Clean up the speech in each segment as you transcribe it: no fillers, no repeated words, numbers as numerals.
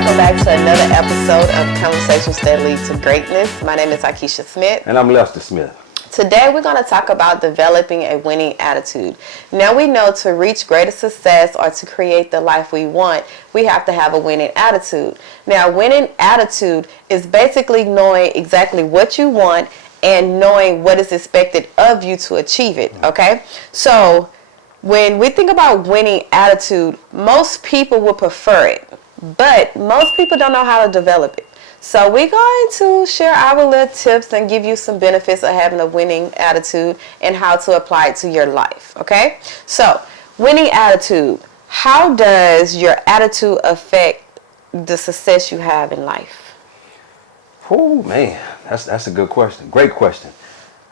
welcome back to another episode of Conversations That Lead to Greatness. My name is Akeisha Smith. And I'm Lester Smith. Today we're going to talk about developing a winning attitude. Now we know to reach greater success or to create the life we want, we have to have a winning attitude. Now winning attitude is basically knowing exactly what you want and knowing what is expected of you to achieve it, okay? So when we think about winning attitude, most people would prefer it, but most people don't know how to develop it. So we're going to share our little tips and give you some benefits of having a winning attitude and how to apply it to your life, okay? So, winning attitude. How does your attitude affect the success you have in life? Oh, man, that's a good question. Great question.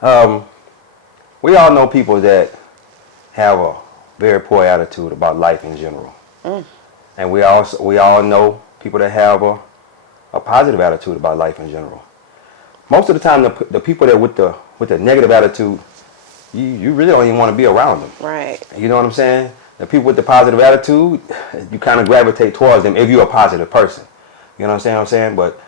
We all know people that have a very poor attitude about life in general. And we all know people that have a positive attitude about life in general. Most of the time, the people that with the negative attitude, you really don't even want to be around them. Right. You know what I'm saying? The people with the positive attitude, you kind of gravitate towards them if you're a positive person. You know what I'm saying? But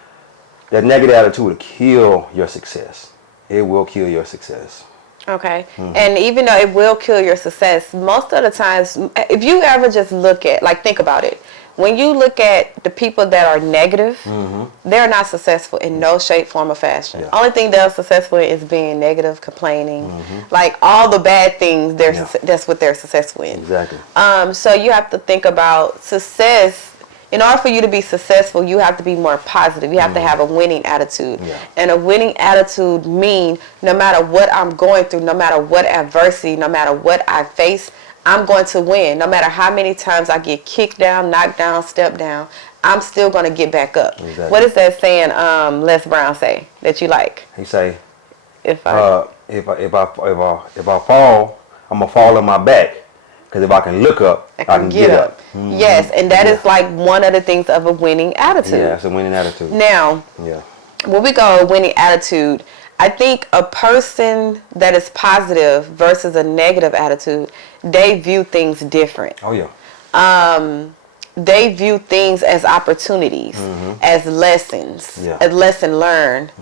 that negative attitude will kill your success. It will kill your success. Okay. And even though it will kill your success, most of the times, if you ever just look at, like, think about it. When you look at the people that are negative, they're not successful in no shape, form, or fashion. Yeah. Only thing they're successful in is being negative, complaining. Like all the bad things, that's what they're successful in. Exactly. So you have to think about success. In order for you to be successful, you have to be more positive. You have to have a winning attitude. Yeah. And a winning attitude means no matter what I'm going through, no matter what adversity, no matter what I face, I'm going to win. No matter how many times I get kicked down, knocked down, stepped down, I'm still going to get back up. Exactly. What is that saying Les Brown say that you like? He say, if I fall, I'm gonna fall on my back. Because if I can look up, I can get up. Yes, and that is like one of the things of a winning attitude. Yeah, it's a winning attitude. Now, when we go winning attitude, I think a person that is positive versus a negative attitude, they view things different. Oh, yeah. They view things as opportunities, as lessons, as lesson learned.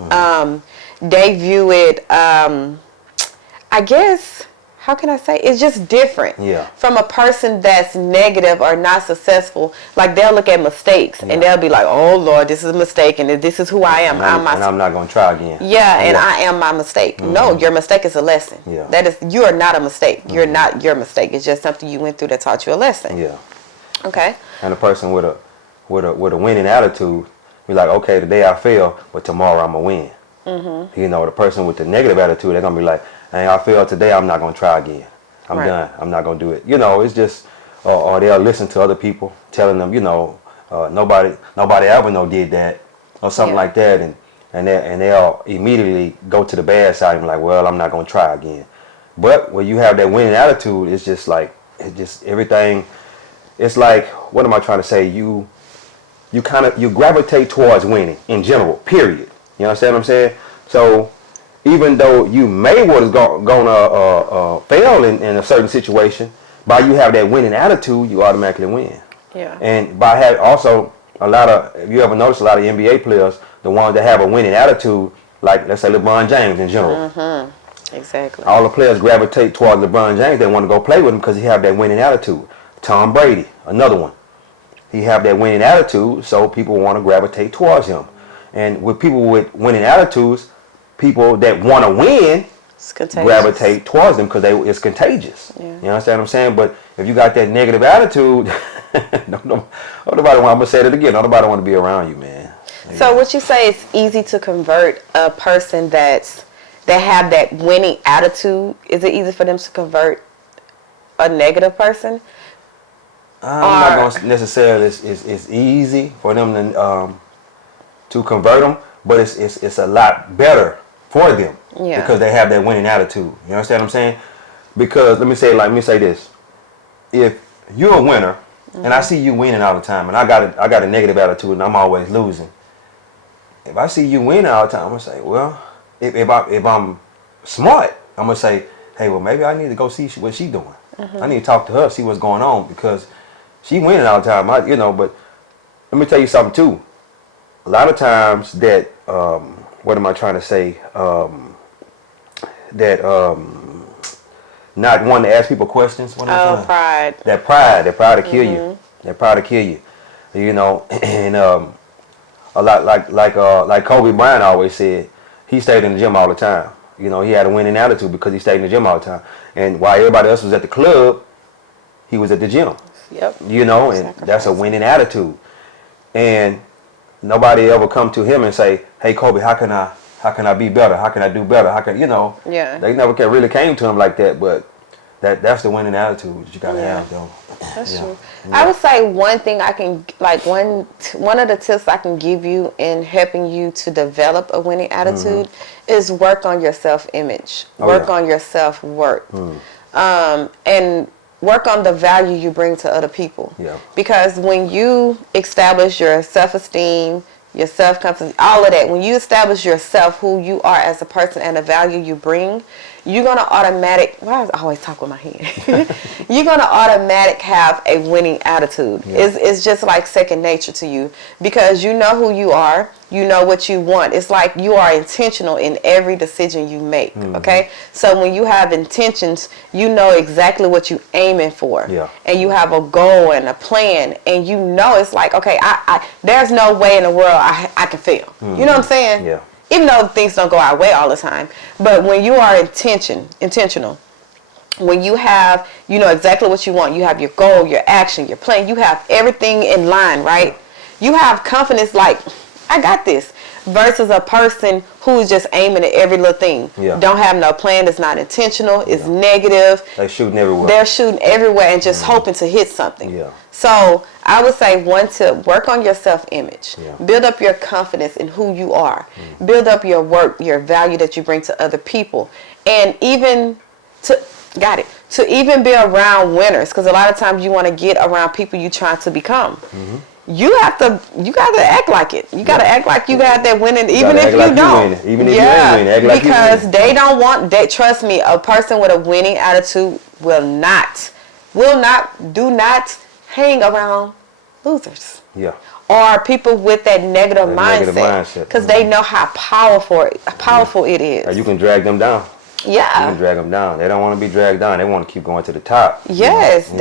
They view it, I guess, how can I say? It's just different from a person that's negative or not successful. Like they'll look at mistakes and they'll be like, "Oh Lord, this is a mistake, and this is who I am. I'm not going to try again." And I am my mistake. No, your mistake is a lesson. That is, you are not a mistake. You're not your mistake. It's just something you went through that taught you a lesson. Yeah. Okay. And a person with a winning attitude be like, "Okay, today I fail, but tomorrow I'm gonna win." You know, the person with the negative attitude, they're gonna be like, "Hey, I failed today. I'm not gonna try again. I'm done. I'm not gonna do it." You know, it's just, or they'll listen to other people telling them, you know, nobody ever did that or something like that, and they'll immediately go to the bad side and be like, "Well, I'm not gonna try again." But when you have that winning attitude, it's just like everything. It's like, what am I trying to say? You gravitate towards winning in general. Period. You understand what I'm saying? So even though you may was gonna fail in a certain situation, by you have that winning attitude, you automatically win. Yeah. And by having also if you ever notice a lot of NBA players, the ones that have a winning attitude, like let's say LeBron James in general. Exactly. All the players gravitate towards LeBron James. They want to go play with him because he have that winning attitude. Tom Brady, another one. He have that winning attitude, so people want to gravitate towards him. And with people with winning attitudes, people that want to win gravitate towards them because it's contagious. You understand what I'm saying? But if you got that negative attitude, nobody I'm gonna say it again. Nobody want to be around you, man. So what you say is easy to convert a person that have that winning attitude? Is it easy for them to convert a negative person? I'm not going to necessarily. It's easy for them to convert them, but it's a lot better for them because they have that winning attitude. You understand what I'm saying? Because let me say this: if you're a winner and I see you winning all the time, and I got a negative attitude and I'm always losing. If I see you winning all the time, I'm gonna say, well, if I'm smart, I'm gonna say, hey, well, maybe I need to go see what she's doing. I need to talk to her, see what's going on, because she winning all the time. But let me tell you something too. A lot of times that what am I trying to say? That not wanting to ask people questions. What am I trying? Pride. That pride to kill you. That pride to kill you. You know, and a lot like Kobe Bryant always said, he stayed in the gym all the time. You know, he had a winning attitude because he stayed in the gym all the time. And while everybody else was at the club, he was at the gym. Yep. You know, and that's a winning attitude. And nobody ever come to him and say, "Hey, Kobe, how can I be better? How can I do better? How can you know?" Yeah. They never really came to him like that. But that's the winning attitude that you gotta have, though. That's true. I would say one thing I can, like one of the tips I can give you in helping you to develop a winning attitude is work on your self-image, work on your self-worth, and work on the value you bring to other people. Yeah. Because when you establish your self-esteem, your self-confidence, all of that, when you establish yourself, who you are as a person and the value you bring, you're going to why do I always talk with my hand? You're going to automatic have a winning attitude. Yeah. It's just like second nature to you because you know who you are. You know what you want. It's like you are intentional in every decision you make, okay? So when you have intentions, you know exactly what you're aiming for. Yeah. And you have a goal and a plan, and you know it's like, okay, I there's no way in the world I can fail. You know what I'm saying? Yeah. Even though things don't go our way all the time. But when you are intentional, when you have, you know exactly what you want, you have your goal, your action, your plan, you have everything in line, right? You have confidence like, I got this, versus a person who's just aiming at every little thing. Yeah. Don't have no plan, it's not intentional, it's negative. They're shooting everywhere. They're shooting everywhere and just hoping to hit something. Yeah. So I would say one tip, work on your self-image. Yeah. Build up your confidence in who you are. Build up your work, your value that you bring to other people. And even to even be around winners, because a lot of times you want to get around people you're trying to become. You got to act like it. You got to act like you got that winning, even if you don't. Even if you ain't winning, act like you because winning. they don't want that. Trust me, a person with a winning attitude do not hang around losers. Yeah. Or people with that negative mindset, because they know how powerful it is. You can drag them down. Yeah. You can drag them down. They don't want to be dragged down. They want to keep going to the top. Yes,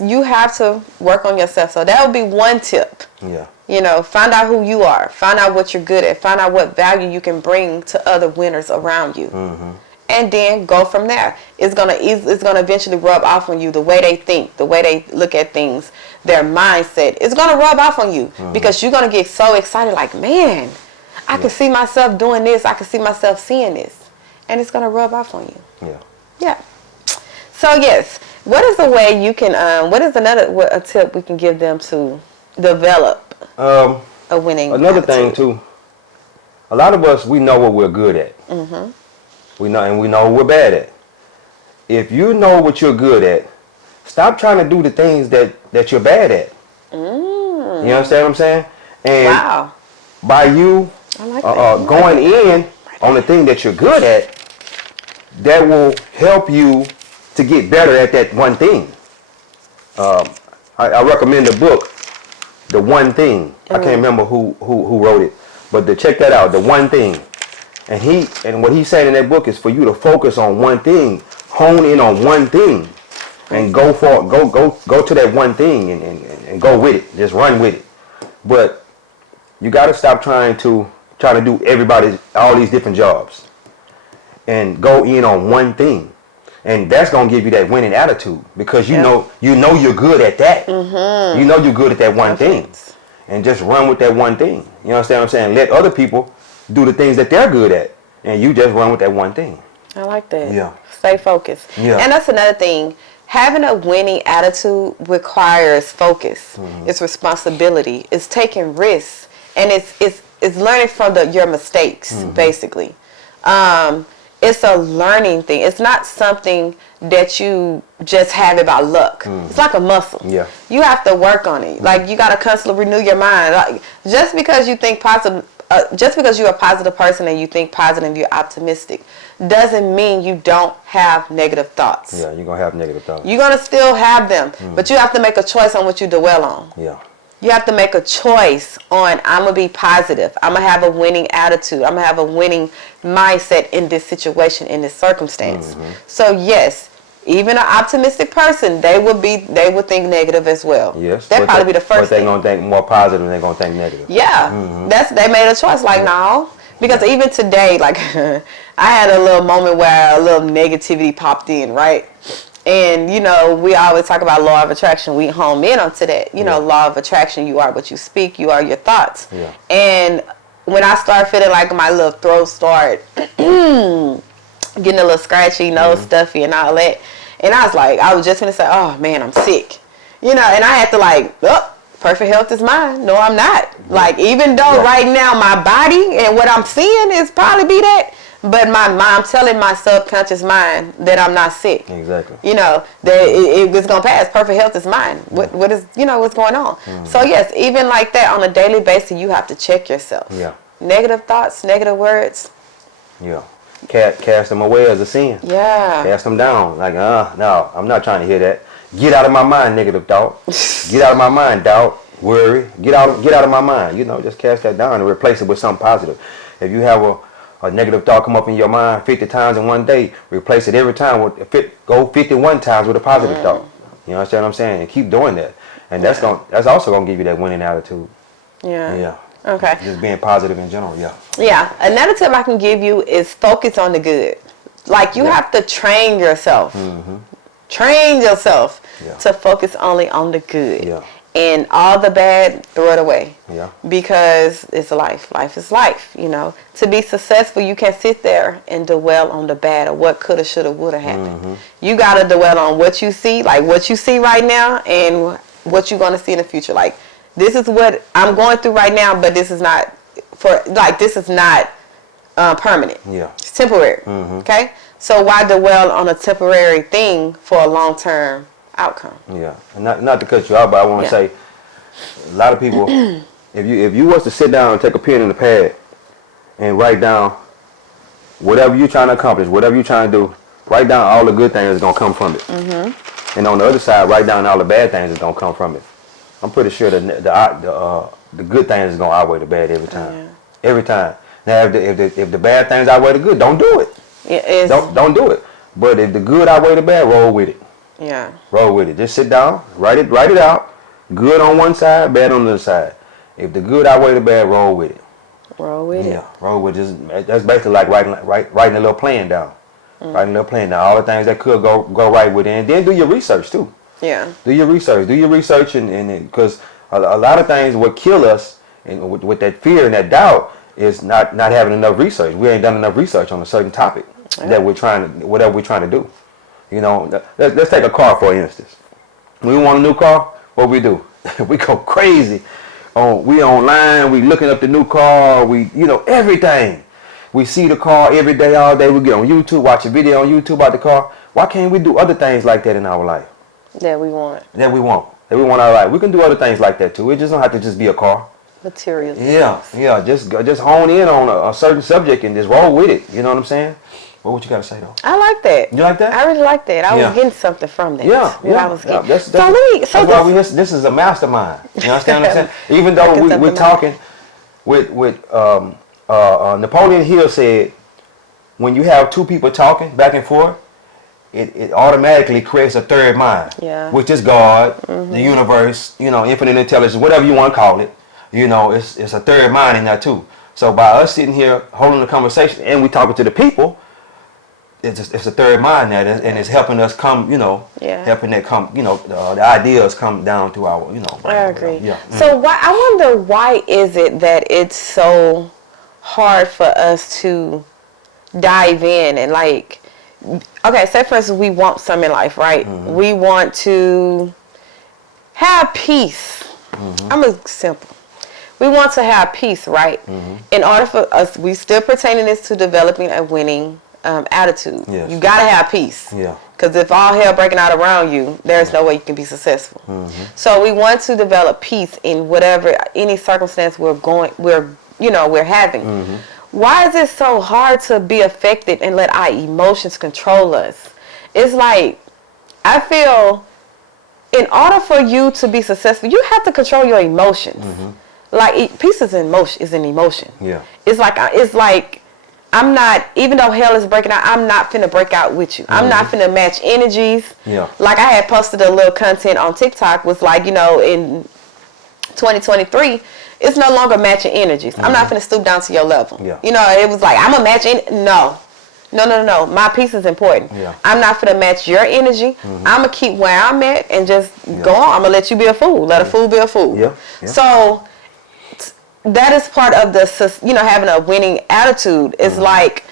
you have to work on yourself. So that would be one tip. Yeah. You know, find out who you are. Find out what you're good at. Find out what value you can bring to other winners around you. And then go from there. It's gonna eventually rub off on you, the way they think, the way they look at things, their mindset. It's gonna rub off on you because you're gonna get so excited, like, man, I can see myself doing this. I can see myself seeing this. And it's going to rub off on you. Yeah. Yeah. So, yes, what is a way you can, what is a tip we can give them to develop a winning Another attitude? thing, too, a lot of us, we know what we're good at. We know what we're bad at. If you know what you're good at, stop trying to do the things that you're bad at. You understand what I'm saying? And wow. By you going in on the thing that you're good at, that will help you to get better at that one thing. I recommend the book, The One Thing. I can't remember who wrote it, but to check that out, The One Thing. And what he's saying in that book is for you to focus on one thing, hone in on one thing, and go to that one thing and go with it. Just run with it. But you got to stop trying to do all these different jobs, and go in on one thing, and that's gonna give you that winning attitude because you know you're good at that. You know you're good at that one thing, and just run with that one thing. You understand what I'm saying? Let other people do the things that they're good at, and you just run with that one thing. I like that. Yeah. Stay focused. Yeah. And that's another thing. Having a winning attitude requires focus. It's responsibility. It's taking risks, and it's learning from your mistakes, basically. It's a learning thing. It's not something that you just have it by luck. It's like a muscle. Yeah. You have to work on it. Like, you got to constantly renew your mind. Like, just because you think positive, just because you're a positive person and you think positive, you're optimistic, doesn't mean you don't have negative thoughts. Yeah, you're gonna have negative thoughts. You're gonna still have them, but you have to make a choice on what you dwell on. Yeah. You have to make a choice on, I'm going to be positive. I'm going to have a winning attitude. I'm going to have a winning mindset in this situation, in this circumstance. So yes, even an optimistic person, they would think negative as well. Yes. That'd probably be the first thing. thing. But they're going to think more positive than they're going to think negative. Yeah. They made a choice like, no. Because even today, like, I had a little moment where a little negativity popped in, right? And, you know, we always talk about law of attraction. We home in onto that. You know, law of attraction, you are what you speak, you are your thoughts. Yeah. And when I start feeling like my little throat start getting a little scratchy, nose stuffy and all that, and I was just going to say, oh, man, I'm sick. You know, and I had to like, oh, perfect health is mine. No, I'm not. Like, even though right now my body and what I'm seeing is probably be that, but I'm telling my subconscious mind that I'm not sick. Exactly. You know, that it's going to pass. Perfect health is mine. What is, you know, what's going on? So, yes, even like that on a daily basis, you have to check yourself. Yeah. Negative thoughts, negative words. Yeah. Cast them away as a sin. Yeah. Cast them down. Like, no, I'm not trying to hear that. Get out of my mind, negative thought. Get out of my mind, doubt, worry. Get out of my mind. You know, just cast that down and replace it with something positive. If you have a negative thought come up in your mind 50 times in one day, replace it every time go 51 times with a positive thought. You understand what I'm saying? And keep doing that. And that's also gonna give you that winning attitude. Yeah. Yeah. Okay. Just being positive in general. Yeah. Yeah. Another tip I can give you is focus on the good. Like, you have to train yourself. Train yourself to focus only on the good. Yeah. And all the bad, throw it away. Yeah. Because it's life. Life is life, you know. To be successful, you can't sit there and dwell on the bad or what coulda, shoulda, woulda happened. You got to dwell on what you see, like what you see right now and what you're going to see in the future. Like, this is what I'm going through right now, but this is not permanent. Yeah. It's temporary. Okay? So why dwell on a temporary thing for a long-term outcome? Yeah. And not to cut you out, but I want to say, a lot of people, if you was to sit down and take a pen and a pad and write down whatever you're trying to accomplish, whatever you're trying to do, write down all the good things that's going to come from it. And on the other side, write down all the bad things that's going to come from it. I'm pretty sure that the good things is going to outweigh the bad every time. Every time. Now, if the bad things outweigh the good, don't do it. Don't do it. But if the good outweigh the bad, roll with it. Yeah. Roll with it. Just sit down, write it out. Good on one side, bad on the other side. If the good outweigh the bad, roll with it. Roll with it. Yeah, roll with it. That's basically like writing a little plan down. Writing a little plan down. All the things that could go right with it, and then do your research too. Yeah. Do your research, and because a lot of things what kill us, and with that fear and that doubt, is not having enough research. We ain't done enough research on a certain topic that whatever we're trying to do. You know, let's take a car for instance. We want a new car. What we do? We go crazy. We online. We looking up the new car. We everything. We see the car every day, all day. We get on YouTube, watch a video on YouTube about the car. Why can't we do other things like that in our life? That we want. That we want our life. We can do other things like that too. It just don't have to just be a car. Material. Yeah. Just hone in on a certain subject and just roll with it. You know what I'm saying? What you got to say though? I like that. You like that? I really like that. I was getting something from that. Yeah. I was getting. That's why this is a mastermind. You understand what I'm saying? Even though we're talking with Napoleon Hill said, when you have two people talking back and forth, it automatically creates a third mind, which is God, the universe, infinite intelligence, whatever you want to call it. It's a third mind in that too. So by us sitting here holding the conversation and we talking to the people, it's a third mind that, and it's helping us come, helping that come, the ideas come down to our, I agree. Yeah. So I wonder, why is it that it's so hard for us to dive in and okay, say for instance we want something in life, right? We want to have peace. I'm simple. We want to have peace, right? In order for us, we still pertaining this to developing a winning attitude. Yes. You gotta have peace. Yeah. Because if all hell breaking out around you, there's no way you can be successful. So we want to develop peace in any circumstance we're having. Why is it so hard to be affected and let our emotions control us? It's like, I feel in order for you to be successful, you have to control your emotions. Like peace is an emotion. Yeah. It's like I'm not, even though hell is breaking out, I'm not finna break out with you. I'm not finna match energies. Yeah. Like I had posted a little content on TikTok, was like, you know, in 2023, it's no longer matching energies. I'm not finna stoop down to your level. Yeah. You know, it was like, I'm a match no. My peace is important. Yeah. I'm not finna match your energy. I'm gonna keep where I'm at and just go on. I'm gonna let you be a fool. Let a fool be a fool. Yeah. Yeah. So that is part of the, you know, having a winning attitude. It's like,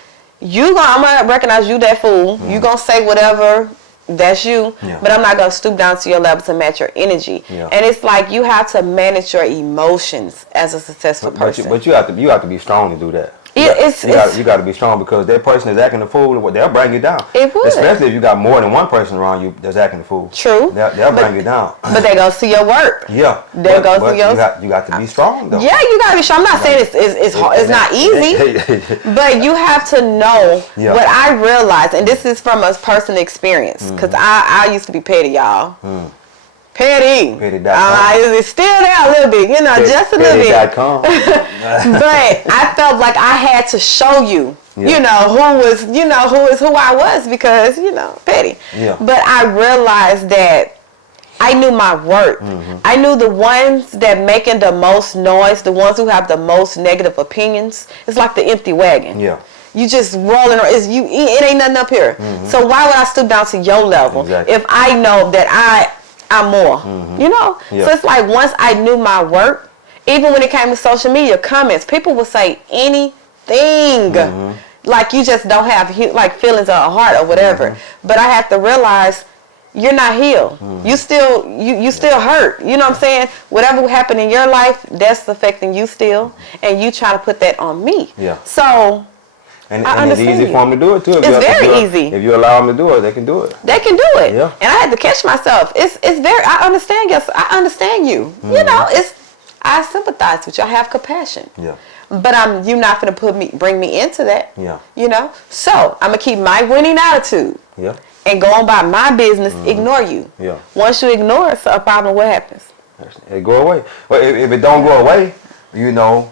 I'm gonna recognize you that fool. You gonna say whatever, that's you. Yeah. But I'm not gonna stoop down to your level to match your energy. Yeah. And it's like you have to manage your emotions as a successful person. But you have to be strong to do that. You got to be strong, because that person is acting a fool. They'll bring you down. It would. Especially if you got more than one person around you that's acting a fool. True. They'll bring you down. But they go see your work. Yeah. They go see your. You got to be strong though. Yeah, you got to be strong. I'm not saying it's hard. It's not easy. But you have to know what I realized, and this is from a personal experience, because I used to be petty, y'all. Petty. It's still there a little bit, you know, just a little bit. But I felt like I had to show you, you know, who I was, because, you know, petty. Yeah. But I realized that I knew my worth. I knew the ones that making the most noise, the ones who have the most negative opinions. It's like the empty wagon. Yeah. You just rolling, it ain't nothing up here. So why would I stoop down to your level if I know that I'm more, you know? Yeah. So it's like, once I knew my work, even when it came to social media comments, people would say anything. Like, you just don't have like feelings or a heart or whatever. But I have to realize, you're not healed. You still hurt. You know what I'm saying? Whatever happened in your life, that's affecting you still, and you try to put that on me. Yeah. So And it's easy for them to do it too. It's very easy. If you allow them to do it, they can do it. They can do it. Yeah. And I had to catch myself. It's very. I understand. Yes, I understand you. You know, I sympathize with you. I have compassion. Yeah. But you're not gonna bring me into that. Yeah. You know. So I'm gonna keep my winning attitude. Yeah. And go on by my business. Ignore you. Yeah. Once you ignore a problem, what happens? It go away. Well, if it don't go away, you know,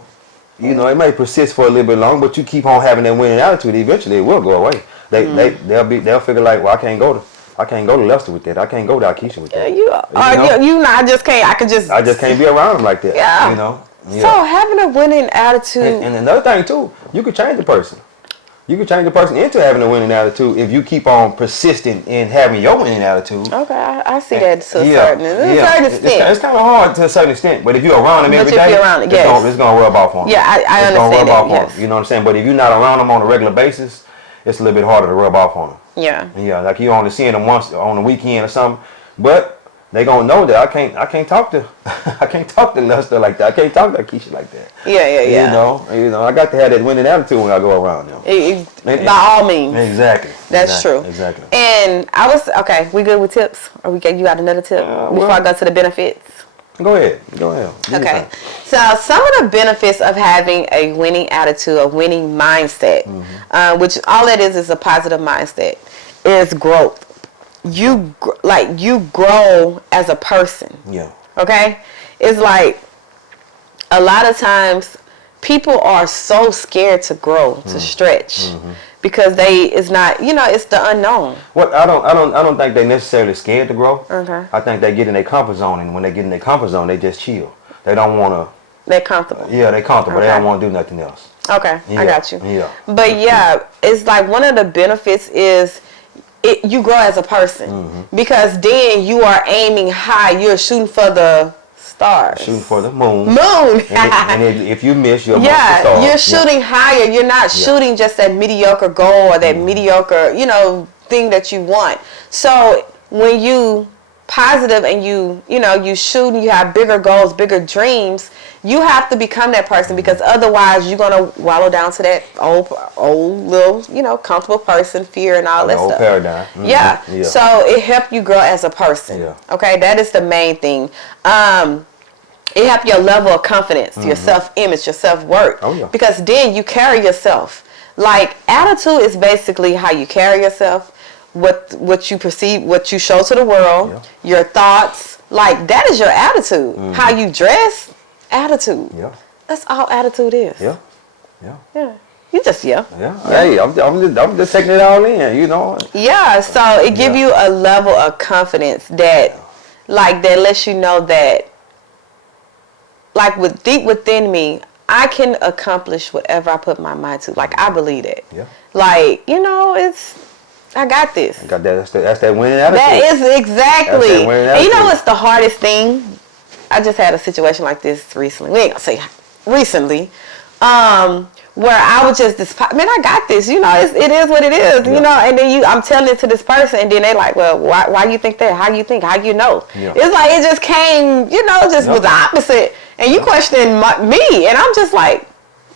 it may persist for a little bit long, but you keep on having that winning attitude. Eventually, it will go away. They'll figure like, well, I can't go to Lester with that. I can't go to Akeisha with that. I just can't be around them like that. Yeah. You know. Yeah. So having a winning attitude. And another thing too, you could change the person. You can change the person into having a winning attitude if you keep on persisting in having your winning attitude. Okay, I see that to a certain extent. It's kind of hard to a certain extent, but if you're around them every day, it's going to rub off on them. Yeah, I understand that, yes. You know what I'm saying? But if you're not around them on a regular basis, it's a little bit harder to rub off on them. Yeah. Yeah, like you only seeing them once on the weekend or something, but they gonna know that I can't talk to Lester like that. I can't talk to Akeisha like that. Yeah. You know, I got to have that winning attitude when I go around them. By all means. Exactly. That's true. Exactly. And we good with tips? Or you got another tip before I go to the benefits? Go ahead. Okay. So some of the benefits of having a winning attitude, a winning mindset, which all it is a positive mindset, is growth. You grow as a person. Yeah. Okay? It's like a lot of times people are so scared to grow, to stretch, because it's not, it's the unknown. Well, I don't think they necessarily scared to grow. Okay. I think they get in their comfort zone, and when they get in their comfort zone, they just chill. They don't want to. They're comfortable. Yeah, they're comfortable. Okay. They don't want to do nothing else. Okay, Yeah. I got you. Yeah. But it's like one of the benefits is you grow as a person, because then you are aiming high. You're shooting for the stars. Shooting for the moon. and if you miss, you're you're shooting higher. You're not shooting just that mediocre goal or that mediocre, thing that you want. So when you positive and you shoot and you have bigger goals, bigger dreams, you have to become that person, because otherwise you're gonna wallow down to that old little comfortable person, fear and all that old stuff. Paradigm. Yeah. So it helps you grow as a person. Yeah. Okay, that is the main thing. It helps your level of confidence, your self-image, your self-worth. Oh, yeah. Because then you carry yourself. Like, attitude is basically how you carry yourself. what you perceive, what you show to the world, Yeah. your thoughts, like that is your attitude. How you dress, attitude. Yeah. That's all attitude is. Yeah. Yeah. Yeah. You just Yeah. Hey, I'm just taking it all in, you know. Yeah, so it give you a level of confidence that like that lets you know that like with deep within me, I can accomplish whatever I put my mind to. Like I believe it. Yeah. Like, you know, I got this. Got that. That's that winning attitude. That is exactly. That's that winning And you know attitude. what's the hardest thing? I just had a situation like this recently. We ain't gonna say recently. Where I was just this, man, I got this, you know, it is what it is, you know, and then I'm telling it to this person, and then they like, well, why you think that? How you know? Yeah. It's like, it just came, you know, just was the opposite, and you questioning me, and I'm just like,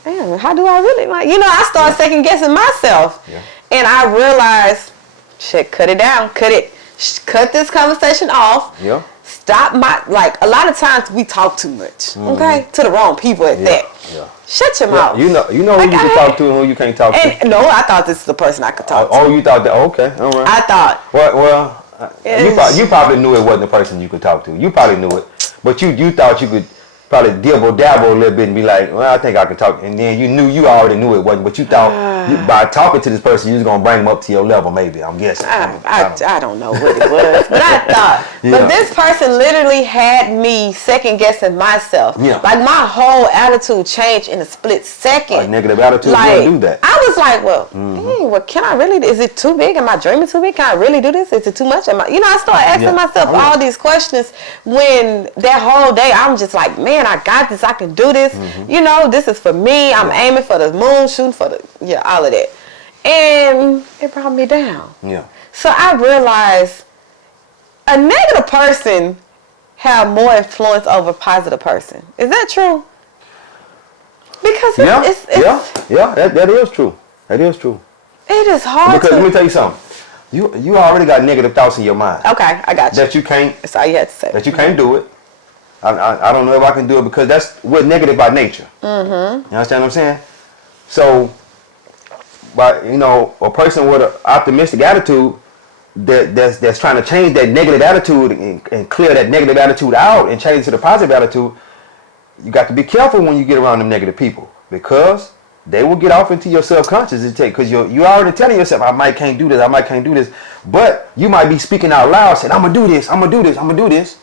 man, how do I really, like, you know, I start second guessing myself, and I realized, shit, cut it down, cut this conversation off, stop like, a lot of times we talk too much, okay, to the wrong people at that. Shut your mouth. You know who you can talk to and who you can't talk to. And no, I thought this is the person I could talk to. Oh, you thought that? Okay, all right. I thought. Well, you probably knew it wasn't the person you could talk to. You probably knew it, but you thought you could probably dabble a little bit and be like, well, I think I could talk. And then you already knew it wasn't, but you thought by talking to this person, you was gonna bring them up to your level. Maybe I'm guessing. I don't know what it was, but I thought. But this person literally had me second guessing myself. Yeah. Like my whole attitude changed in a split second. A negative attitude like, will do that. I was like, well, dang, well, can I really? Is it too big? Am I dreaming too big? Can I really do this? Is it too much? I started asking myself all these questions when that whole day I'm just like, man, I got this. I can do this. You know, this is for me. I'm aiming for the moon, shooting for all of that. And it brought me down. Yeah. So I realized a negative person have more influence over a positive person. Is that true? Because that is true. That is true. It is hard because let me tell you something. You already got negative thoughts in your mind. Okay, I got you. That you can't. That's all you had to say. That you can't do it. I don't know if I can do it because we're negative by nature. You understand what I'm saying? So, but a person with an optimistic attitude that's trying to change that negative attitude and clear that negative attitude out and change it to the positive attitude, you got to be careful when you get around them negative people because they will get off into your subconscious because you're already telling yourself, I might can't do this, but you might be speaking out loud saying, I'm gonna do this.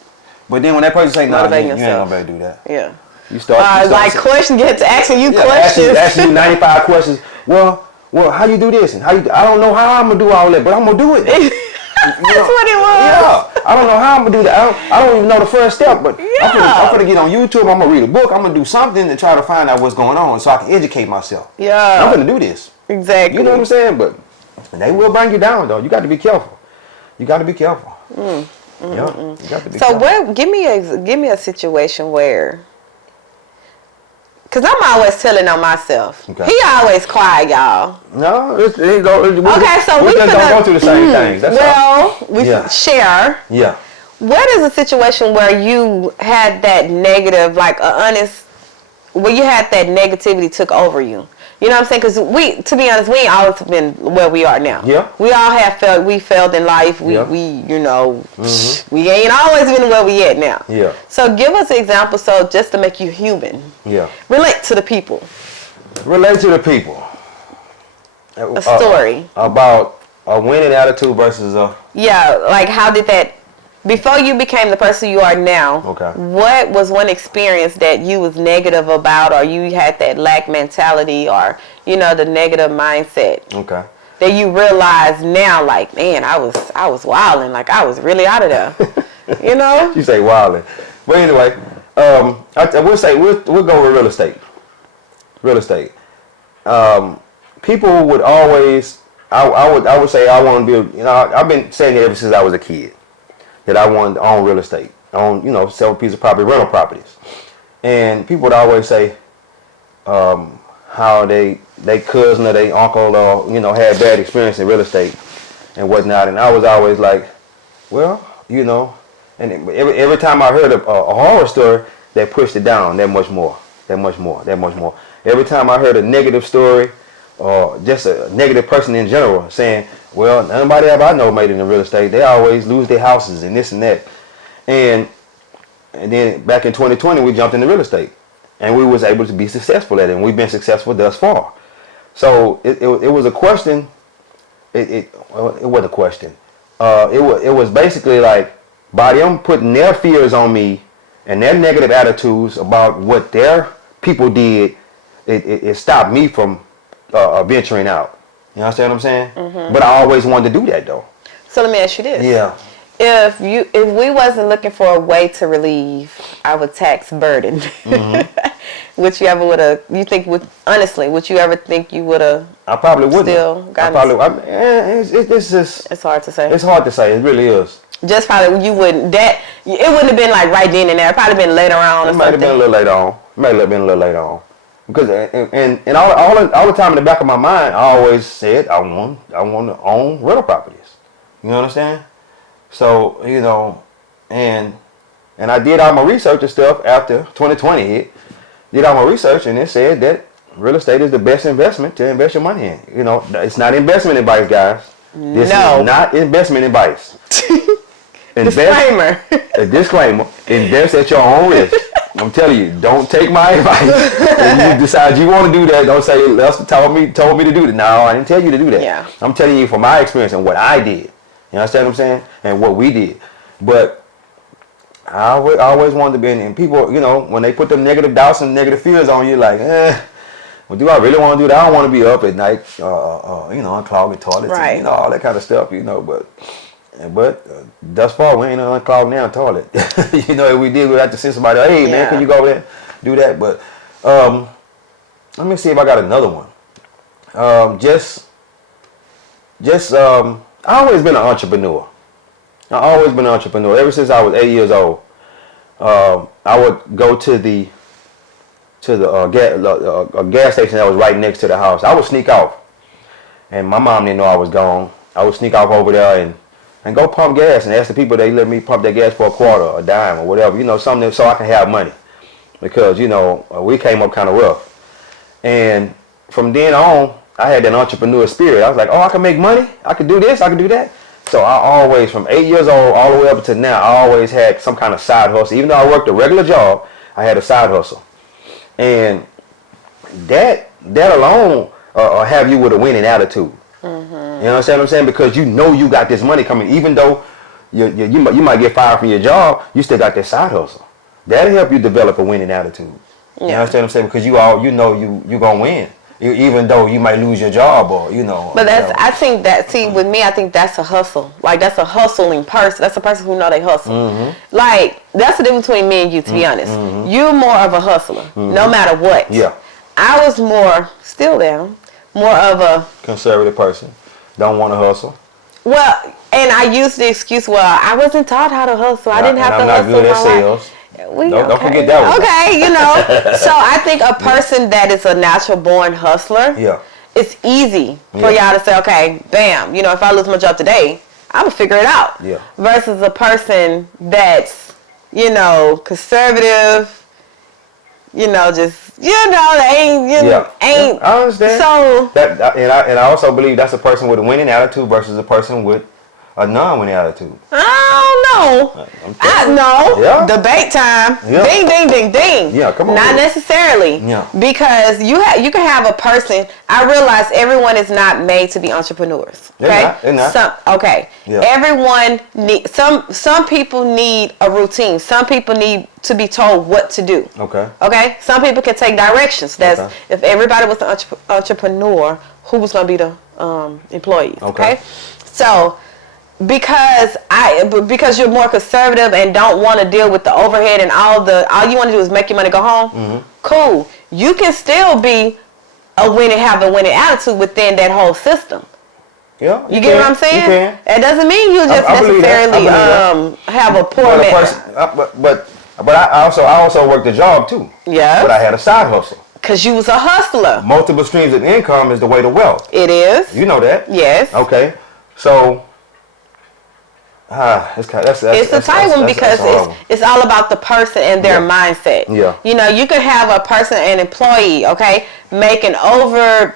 But then when that person say, no, you ain't gonna be able to do that. Yeah. You start like question, get to asking you questions. Asking you 95 questions. Well, how you do this? And I don't know how I'm gonna do all that, but I'm gonna do it. That's what it was. Yeah. I don't know how I'm gonna do that. I don't even know the first step, but I'm gonna get on YouTube, I'm gonna read a book, I'm gonna do something to try to find out what's going on so I can educate myself. Yeah. I'm gonna do this. Exactly. You know what I'm saying? But they will bring you down though. You got to be careful. You got to be careful. Yeah, you got to be careful. So give me a situation where, cause I'm always telling on myself. Okay. He always quiet, y'all. No, okay, so we just don't go through the same things. That's all. We share. Yeah. What is a situation where you had that negative, like where you had that negativity took over you? You know what I'm saying? Because to be honest, we ain't always been where we are now. Yeah. We all have failed. We failed in life. We we ain't always been where we at now. Yeah. So give us an example, just to make you human. Yeah. Relate to the people. Relate to the people. A story. About a winning attitude versus a... Yeah, like how did that... Before you became the person you are now, what was one experience that you was negative about, or you had that lack mentality, or the negative mindset? Okay. That you realize now, like, man, I was wilding, like I was really out of there. You say wilding, but anyway, I will say we'll go with real estate. Real estate. People would always, I would say I want to be. I've been saying it ever since I was a kid. That I wanted to own real estate, sell a piece of property, rental properties. And people would always say how they cousin or they uncle or, had bad experience in real estate and whatnot. And I was always like, well, and every time I heard a horror story, that pushed it down that much more. Every time I heard a negative story or just a negative person in general, saying, well, nobody ever I know made it in real estate. They always lose their houses and this and that. And then back in 2020, we jumped into real estate. And we was able to be successful at it. And we've been successful thus far. So it was a question. It wasn't a question. It was basically like, by them putting their fears on me and their negative attitudes about what their people did, it stopped me from venturing out. You understand what I'm saying? Mm-hmm. But I always wanted to do that though. So let me ask you this. Yeah. If we wasn't looking for a way to relieve our tax burden, mm-hmm. would you ever honestly, would you ever think you would have? I probably wouldn't. Still gotten it's just. It's hard to say. It's hard to say. It really is. Just probably you wouldn't. It wouldn't have been like right then and there. It probably been later on. It might have been a little later on. Because and all the time in the back of my mind, I always said I want to own rental properties. You understand? So, you know, and I did all my research and stuff after 2020 hit. Did all my research and it said that real estate is the best investment to invest your money in. You know, it's not investment advice, guys. This is not investment advice. Disclaimer. A disclaimer. Invest at your own risk. I'm telling you, don't take my advice. If you decide you want to do that, don't say Lester told me to do that. No, I didn't tell you to do that. Yeah. I'm telling you from my experience and what I did. You understand what I'm saying? And what we did. But I always wanted to be in, and people, you know, when they put them negative doubts and negative fears on you, like, well, do I really want to do that? I don't want to be up at night, you know, unclogging toilets, right. And, you know, all that kind of stuff, you know, but thus far, we ain't unclogging now toilet. You know, if we did, we'd have to send somebody, hey, man, can you go over there, do that? But let me see if I got another one. I've always been an entrepreneur. Ever since I was 8 years old. I would go to a gas station that was right next to the house. I would sneak off, and my mom didn't know I was gone. I would sneak off over there and go pump gas and ask the people they let me pump their gas for a quarter, a dime, or whatever. You know, something so I can have money, because you know we came up kind of rough. And from then on, I had that entrepreneur spirit. I was like, oh, I can make money. I can do this. I can do that. So I always, from 8 years old all the way up to now, I always had some kind of side hustle. Even though I worked a regular job, I had a side hustle. And that alone have you with a winning attitude. Mm-hmm. You understand what I'm saying? Because you know you got this money coming. Even though you might get fired from your job, you still got that side hustle. That'll help you develop a winning attitude. Yeah. You understand what I'm saying? Because you know you're going to win. Even though you might lose your job, or you know. But I think that, see, with me, I think that's a hustle. Like, that's a hustling person. That's a person who know they hustle. Mm-hmm. Like, that's the difference between me and you, to be honest. Mm-hmm. You're more of a hustler, no matter what. Yeah. I was more of a conservative person. Don't want to hustle. Well, and I used the excuse, I wasn't taught how to hustle. I didn't have to hustle. I'm not good at sales. Don't forget that one. Okay, you know. So I think a person that is a natural born hustler, it's easy for y'all to say, okay, bam, you know, if I lose my job today, I'm going to figure it out. Yeah. Versus a person that's, you know, conservative, you know, just, you know, they ain't. I understand. So and I also believe that's a person with a winning attitude versus a person with a non-winning attitude. I don't know. Yeah. Debate time. Yeah. Ding, ding, ding, ding. Yeah, come on. Not necessarily. Yeah. Because you can have a person. I realize everyone is not made to be entrepreneurs. Okay. They're not. Yeah. Everyone need some people need a routine. Some people need to be told what to do. Okay. Some people can take directions. If everybody was an entrepreneur, who was going to be the employees? Okay. So because you're more conservative and don't want to deal with the overhead and all you want to do is make your money go home. Mm-hmm. Cool. You can still be have a winning attitude within that whole system. Yeah. You get what I'm saying? You can. It doesn't mean you just necessarily have a poor man. But I also worked a job too. Yeah. But I had a side hustle. Because you was a hustler. Multiple streams of income is the way to wealth. It is. You know that. Yes. Okay. So it's a tight one because it's all about the person and their mindset. Yeah. You know, you could have a person, an employee, okay, making over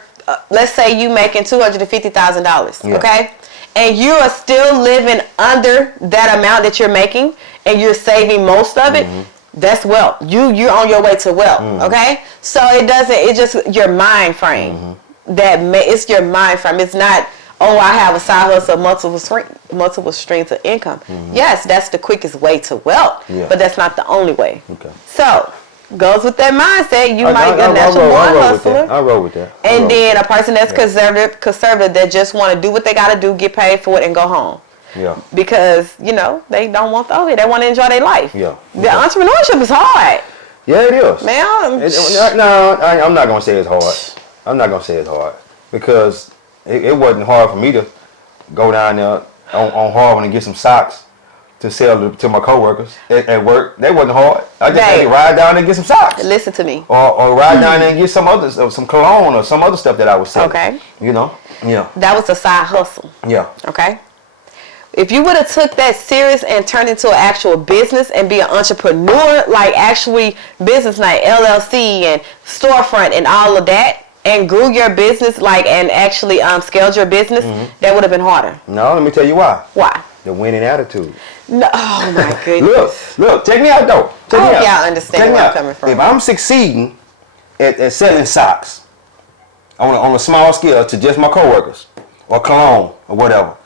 let's say you making $250,000, Yeah. okay? And you are still living under that amount that you're making, and you're saving most of it. That's wealth. You're on your way to wealth, okay? So it's just your mind frame. It's your mind frame. It's not, oh, I have a side hustle, multiple streams of income. Yes, that's the quickest way to wealth, but that's not the only way. Okay. So, goes with that mindset, you might get a natural born hustler. I roll with that. And then a person that's conservative that just want to do what they got to do, get paid for it, and go home. Yeah. Because, they don't want the overhead. They want to enjoy their life. Yeah. The entrepreneurship is hard. Yeah, it is. Man, I'm not going to say it's hard. I'm not going to say it's hard. Because it wasn't hard for me to go down there on Harvard and get some socks to sell to my coworkers at work. That wasn't hard. I just had to ride down there and get some socks. Listen to me. Or ride down there and get some cologne or some other stuff that I was selling. Okay. Yeah. That was a side hustle. Yeah. Okay. If you would have took that serious and turned into an actual business and be an entrepreneur, like actually business like LLC and storefront and all of that, and grew your business and actually scaled your business, that would have been harder. No, let me tell you why. Why? The winning attitude. No, oh my goodness. Look, check me out though. I hope y'all understand where I'm coming from. If I'm succeeding at selling socks on a small scale to just my coworkers or cologne or whatever,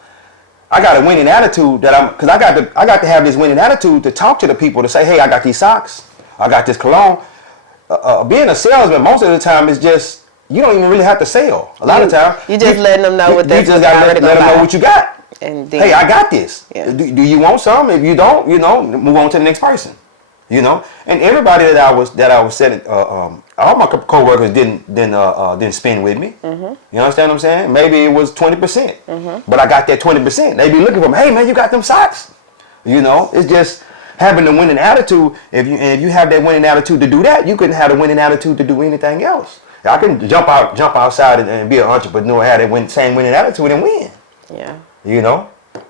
I got a winning attitude because I got to have this winning attitude to talk to the people to say, hey, I got these socks, I got this cologne. Being a salesman most of the time is just, you don't even really have to sell. A lot of time you just letting them know what they just got to let them know what you got. And then, hey, I got this. Yeah. Do you want some? If you don't, move on to the next person. And everybody that I was setting, all my coworkers didn't spend with me. You understand what I'm saying? Maybe it was 20%, but I got that 20%. They be looking for me. Hey man, you got them socks. It's just having the winning attitude. If you have that winning attitude to do that, you couldn't have the winning attitude to do anything else. I can jump outside and be an entrepreneur, have that same winning attitude and win. Yeah.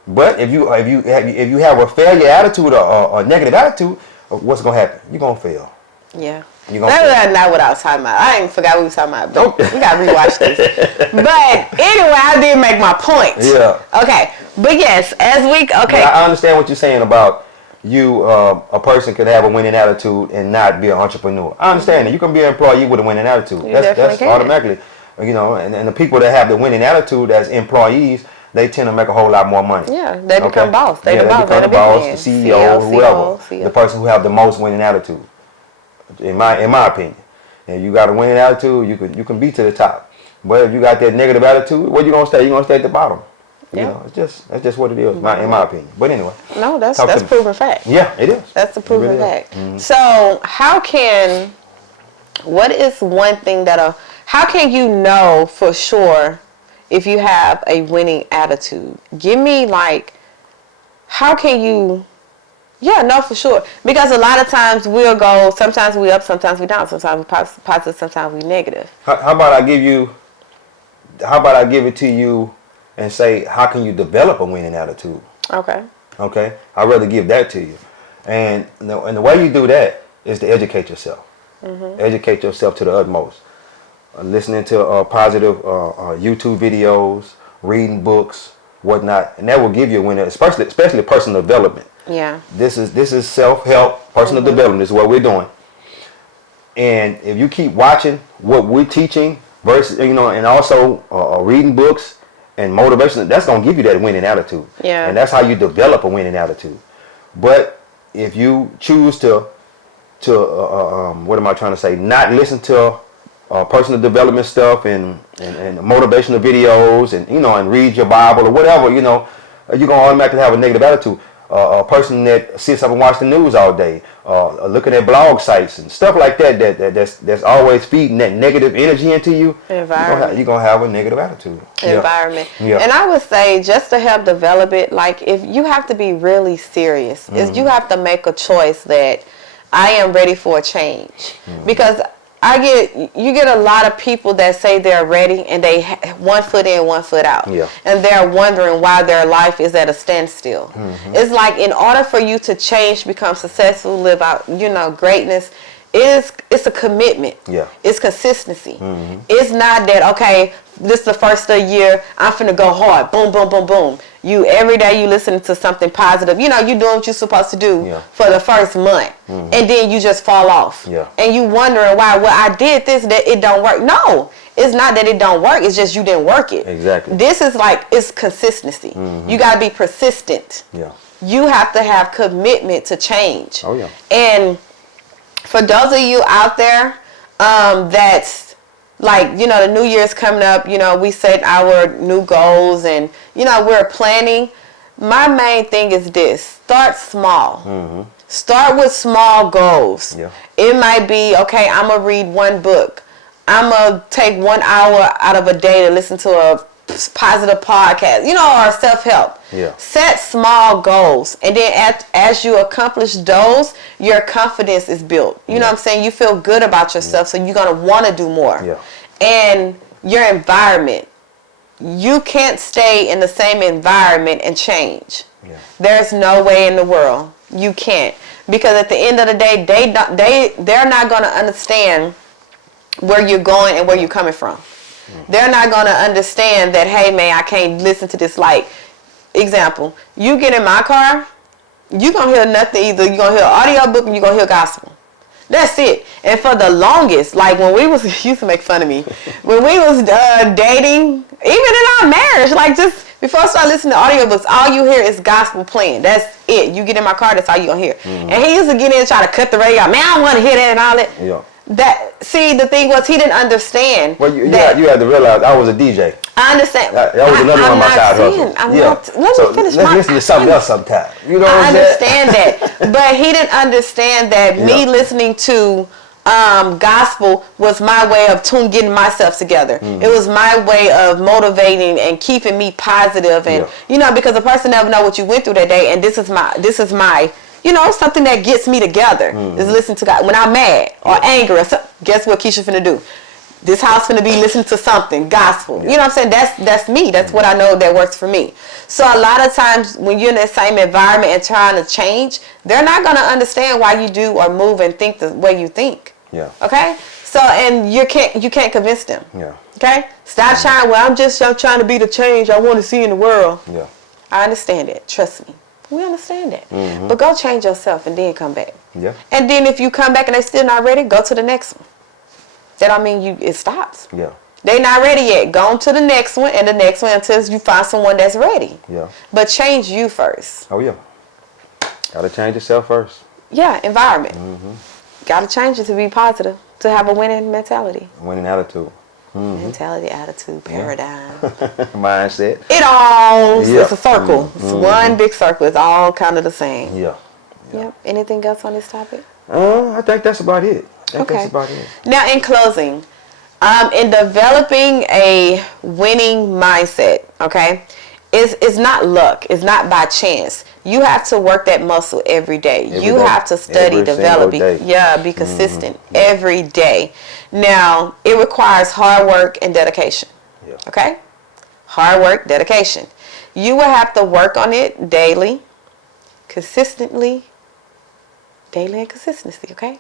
But if you have a failure attitude or a negative attitude, what's gonna happen? You're gonna fail. Yeah. That's not what I was talking about. I ain't forgot what we was talking about. But we gotta rewatch this. But anyway, I did make my point. Yeah. Okay. But yes, okay. But I understand what you're saying about you. A person could have a winning attitude and not be an entrepreneur. I understand that you can be an employee with a winning attitude. That's automatically, and the people that have the winning attitude as employees, they tend to make a whole lot more money. Yeah, they become boss. They become the boss, the CEO, whoever, the person who have the most winning attitude. In my opinion, and you got a winning attitude, you can be to the top. But if you got that negative attitude, where you gonna stay? You gonna stay at the bottom. Yeah. That's just what it is, in my opinion. But anyway. No, that's proven fact. Yeah, it is. That's the proven fact. So what is one thing how can you know for sure if you have a winning attitude? Give me how can you, no, for sure. Because a lot of times we'll go, sometimes we up, sometimes we down, sometimes we positive, sometimes we negative. How about I give it to you and say, how can you develop a winning attitude? Okay. I'd rather give that to you. And the way you do that is to educate yourself. Educate yourself to the utmost. Listening to positive YouTube videos, reading books, whatnot, and that will give you a winner, especially personal development. Yeah. This is self-help, personal development is what we're doing. And if you keep watching what we're teaching versus and also reading books and motivation, that's gonna give you that winning attitude. Yeah. And that's how you develop a winning attitude. But if you choose to what am I trying to say? Not listen to personal development stuff and motivational videos and read your Bible or whatever, you're gonna automatically have a negative attitude. A person that sits up and watches the news all day, looking at blog sites and stuff like that's always feeding that negative energy into you. Environment. You're gonna have a negative attitude. Environment. Yeah. And I would say just to help develop it, if you have to be really serious, is you have to make a choice that I am ready for a change. Because you get a lot of people that say they're ready and they one foot in, one foot out. Yeah. And they're wondering why their life is at a standstill. It's like in order for you to change, become successful, live out, greatness, It's a commitment. Yeah. It's consistency. It's not that, okay, this is the first of the year, I'm finna go hard. Boom, boom, boom, boom. You every day you listening to something positive. You know, you doing what you're supposed to do for the first month. And then you just fall off. Yeah. And you wondering why, well, I did this, that it don't work. No, it's not that it don't work. It's just you didn't work it. Exactly. This is like, it's consistency. You got to be persistent. Yeah. You have to have commitment to change. Oh, yeah. And for those of you out there that's like, you know, the new year's coming up, you know, we set our new goals and, you know, we're planning. My main thing is this: start small. Start with small goals. Yeah. It might be, okay, I'm going to read one book. I'm going to take 1 hour out of a day to listen to a positive podcast, you know, or self-help. Yeah. Set small goals, and then as you accomplish those, your confidence is built. You know what I'm saying? You feel good about yourself, so you're going to want to do more. Yeah. And your environment, you can't stay in the same environment and change. Yeah. There's no way in the world you can't, because at the end of the day, they're not going to understand where you're going and where you're coming from. They're not going to understand that, hey, man, I can't listen to this. Like, example, you get in my car, you're going to hear nothing. Either you're going to hear an audio book and you're going to hear gospel. That's it. And for the longest, like when we was, used to make fun of me, when we was dating, even in our marriage, like just before I started listening to audiobooks, all you hear is gospel playing. That's it. You get in my car, that's all you going to hear. And he used to get in and try to cut the radio out. Man, I don't want to hear that and all that. Yeah. The thing was, he didn't understand. Well, you had to realize I was a DJ. I understand. That was another one of my side hustles. Let me finish let's listen to something else sometime. You know what I'm saying? I understand that. But he didn't understand that me listening to gospel was my way of getting myself together. It was my way of motivating and keeping me positive, and you know, because a person never know what you went through that day, and this is my you know, something that gets me together is listening to God. When I'm mad or angry, guess what Keisha finna do? This house finna be listening to something, gospel. You know what I'm saying? That's me. That's what I know that works for me. So a lot of times when you're in the same environment and trying to change, they're not gonna understand why you do or move and think the way you think. Yeah. Okay? So, and you can't convince them. Yeah. Okay? Stop trying, well, I'm just trying to be the change I want to see in the world. Yeah. I understand it. Trust me. We understand that. But go change yourself and then come back. Yeah. And then if you come back and they're still not ready, go to the next one. That don't mean it stops. Yeah. They not ready yet. Go on to the next one and the next one until you find someone that's ready. Yeah. But change you first. Oh, yeah. Gotta change yourself first. Yeah, environment. Gotta change it to be positive, to have a winning mentality. Winning attitude. Mentality, attitude, paradigm. Mindset. It all, it's a circle. It's one big circle. It's all kind of the same. Yeah. Yep. Anything else on this topic? I think that's about it. That's about it. Now, in closing, in developing a winning mindset, okay, it's not luck. It's not by chance. You have to work that muscle every day. You have to study, develop, be consistent every day. Now, it requires hard work and dedication. Yeah. Okay? Hard work, dedication. You will have to work on it daily, consistently, daily and consistency, okay?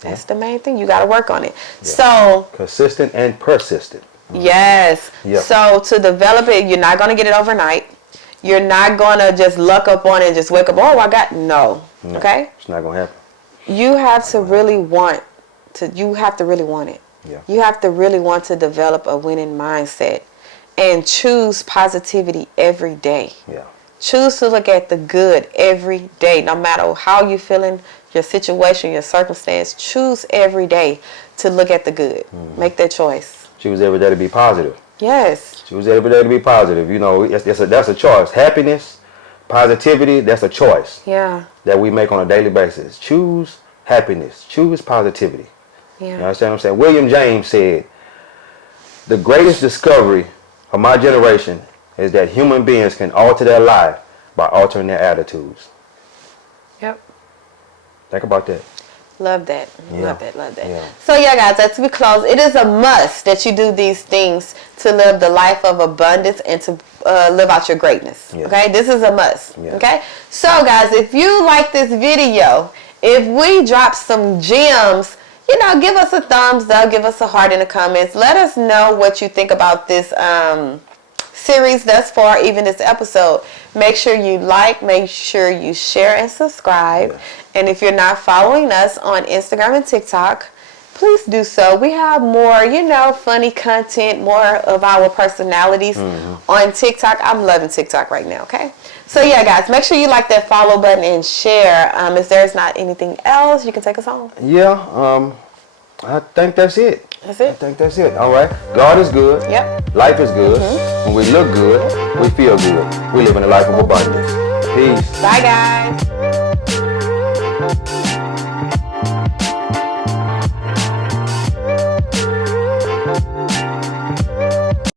That's the main thing. You got to work on it. Yeah. So consistent and persistent. Yes. Yeah. So to develop it, you're not going to get it overnight. You're not going to just luck up on it and just wake up, oh, I got, no. Okay? It's not going to happen. You have to really want it. Yeah. You have to really want to develop a winning mindset and choose positivity every day. Yeah. Choose to look at the good every day, no matter how you're feeling, your situation, your circumstance. Choose every day to look at the good. Make that choice. Choose every day to be positive. Yes. Choose every day to be positive. You know, that's a choice. Happiness, positivity, that's a choice. Yeah. That we make on a daily basis. Choose happiness. Choose positivity. Yeah. You understand what I'm saying? William James said, the greatest discovery of my generation is that human beings can alter their life by altering their attitudes. Yep. Think about that. Love that. Yeah. Love that. Yeah. So yeah, guys, as we close, it is a must that you do these things to live the life of abundance and to live out your greatness. Yeah. Okay? This is a must. Yeah. Okay? So guys, if you like this video, if we drop some gems give us a thumbs up, give us a heart in the comments. Let us know what you think about this series thus far, even this episode. Make sure you like, make sure you share and subscribe. And if you're not following us on Instagram and TikTok, please do so. We have more, funny content, more of our personalities on TikTok. I'm loving TikTok right now, okay? So yeah, guys, make sure you like that follow button and share. If there's not anything else, you can take us home. Yeah, I think that's it. That's it. I think that's it. All right. God is good. Yep. Life is good. When we look good, we feel good. We live in a life of abundance. Peace. Bye, guys.